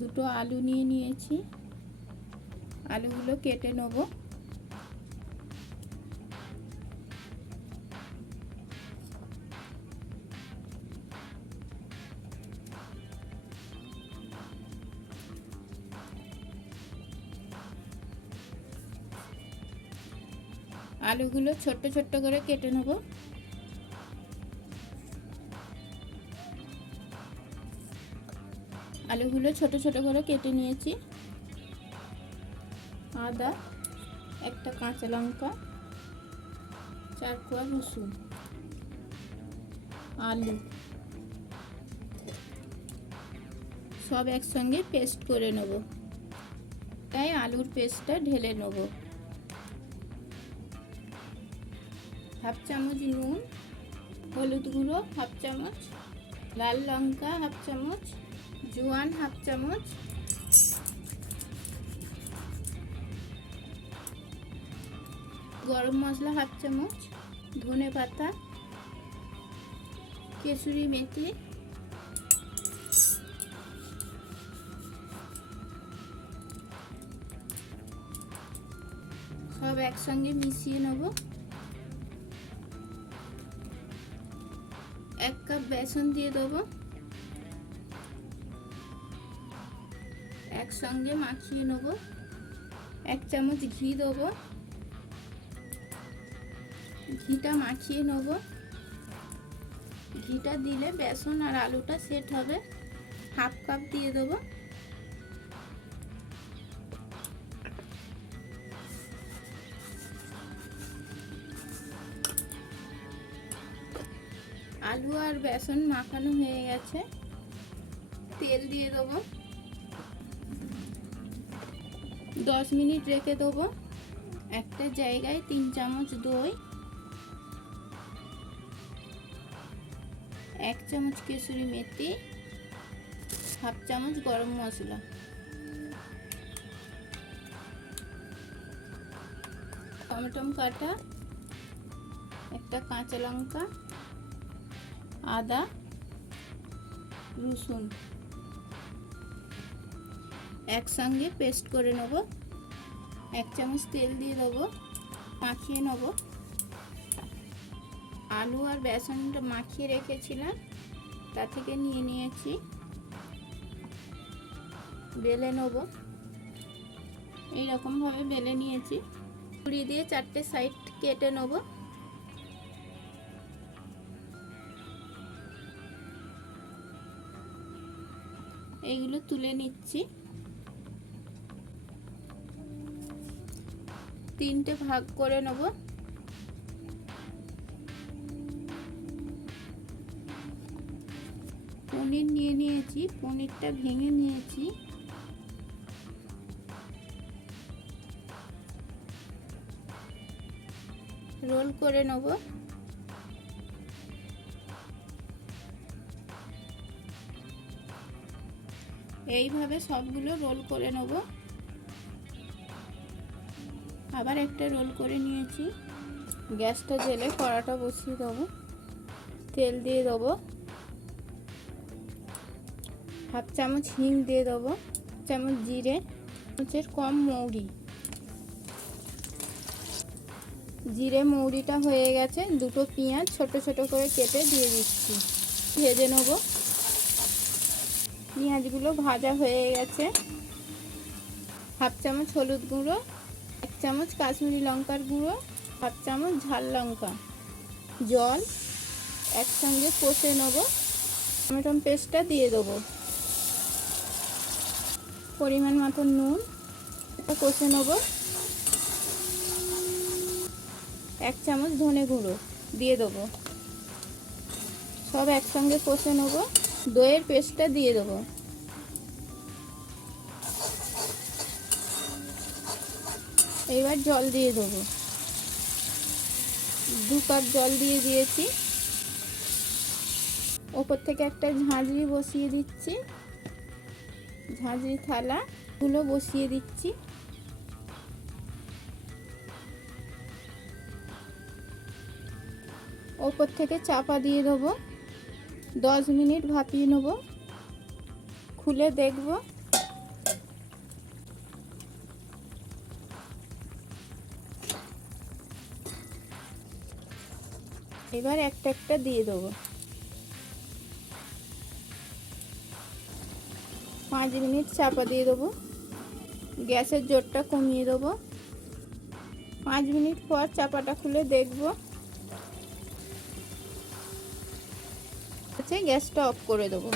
দুটো আলু নিয়ে নিয়েছি, আলুগুলো কেটে নেব। আলুগুলো ছোট্ট ছোট্ট করে কেটে নেব। আলুগুলো ছোট ছোট করে কেটে নিয়েছি। আদা, একটা কাঁচা লঙ্কা, 4 কোয়া রসুন, আলু সব একসঙ্গে পেস্ট করে নেব। তাই আলুর পেস্টটা ঢেলে নেব। হাফ চামচ নুন, হলুদ গুঁড়ো হাফ চামচ, লাল লঙ্কা হাফ চামচ, জোয়ান হাফ চামচ, গরম মশলা হাফ চামচ, ধনে পাতা, কেসুরি মেথি, সব একসঙ্গে মিশিয়ে নেব। 1 কাপ বেসন দিয়ে দেবো। একসঙ্গে মাখিয়ে নেব। 1 চামচ ঘি দেবো। ঘিটা মাখিয়ে নেব। ঘিটা দিলে বেসন আর আলুটা সেট হবে। হাফ কাপ দিয়ে দেবো। আলু আর বেসন মাখানো হয়ে গেছে। তেল দিয়ে দেবো। 10 মিনিট রেখে দেবো। একটা জায়গায় 3 চামচ দই, 1 চামচ কেসুরি মেথি, হাফ চামচ গরম মশলা, টমেটো কাটা, একটা কাঁচা লঙ্কা, আদা, রসুন একসঙ্গে পেস্ট করে নেব। 1 চামচ তেল দিয়ে দেবো। মাখিয়ে নেব। আলু আর বেসনটা মাখিয়ে রেখেছিলাম, তা থেকে নিয়ে নিয়েছি। বেলে নেব। এইরকম ভাবে বেলে নিয়েছি। ছুরি দিয়ে 4টে সাইড কেটে নেব। এইগুলো তুলে নিচ্ছি। 3টে ভাগ করে নেব। পনির নিয়ে নিয়েছি, পনিরটা ভেঙে নিয়েছি। রোল করে নেব। এইভাবে সবগুলো রোল করে নেব। আবার একটা রোল করে নিয়েছি। গ্যাসটা জ্বেলে কড়াটা বসিয়ে দেবো। তেল দিয়ে দেবো। হাফ চামচ হিং দিয়ে দেবো। চামচ জিরে, চামচের কম মৌরি। জিরে মৌরিটা হয়ে গেছে। 2টো পেঁয়াজ ছোট ছোট করে কেটে দিয়ে দিচ্ছি। ভেজে নেব। পেঁয়াজগুলো ভাজা হয়ে গেছে। হাফ চামচ হলুদ গুঁড়ো, 1 চামচ কাশ্মীরি লঙ্কার গুঁড়ো, হাফ চামচ ঝাল লঙ্কা, জল একসঙ্গে কষে নেব। টমেটো পেস্টটা দিয়ে দেবো। পরিমাণ মতো নুন, এটা কষে নেব। 1 চামচ ধনে গুঁড়ো দিয়ে দেবো। সব একসঙ্গে কষে নেব। দইয়ের পেস্টটা দিয়ে দেবো। এবার জল দিয়ে দেবো। 2 কাপ জল দিয়ে দিয়েছি। ওপর থেকে একটা ঝাঁঝরি বসিয়ে দিচ্ছি। ঝাঁঝরি থালাগুলো বসিয়ে দিচ্ছি। ওপর থেকে চাপা দিয়ে দেবো। 10 মিনিট ভাপিয়ে নেব। খুলে দেখব এবার একটা একটা দিয়ে দেবো। 5 মিনিট চাপা দিয়ে দেবো। গ্যাসের জোরটা কমিয়ে দেবো। 5 মিনিট পর চাপাটা খুলে দেখবো। গ্যাসটা অফ করে দেবো।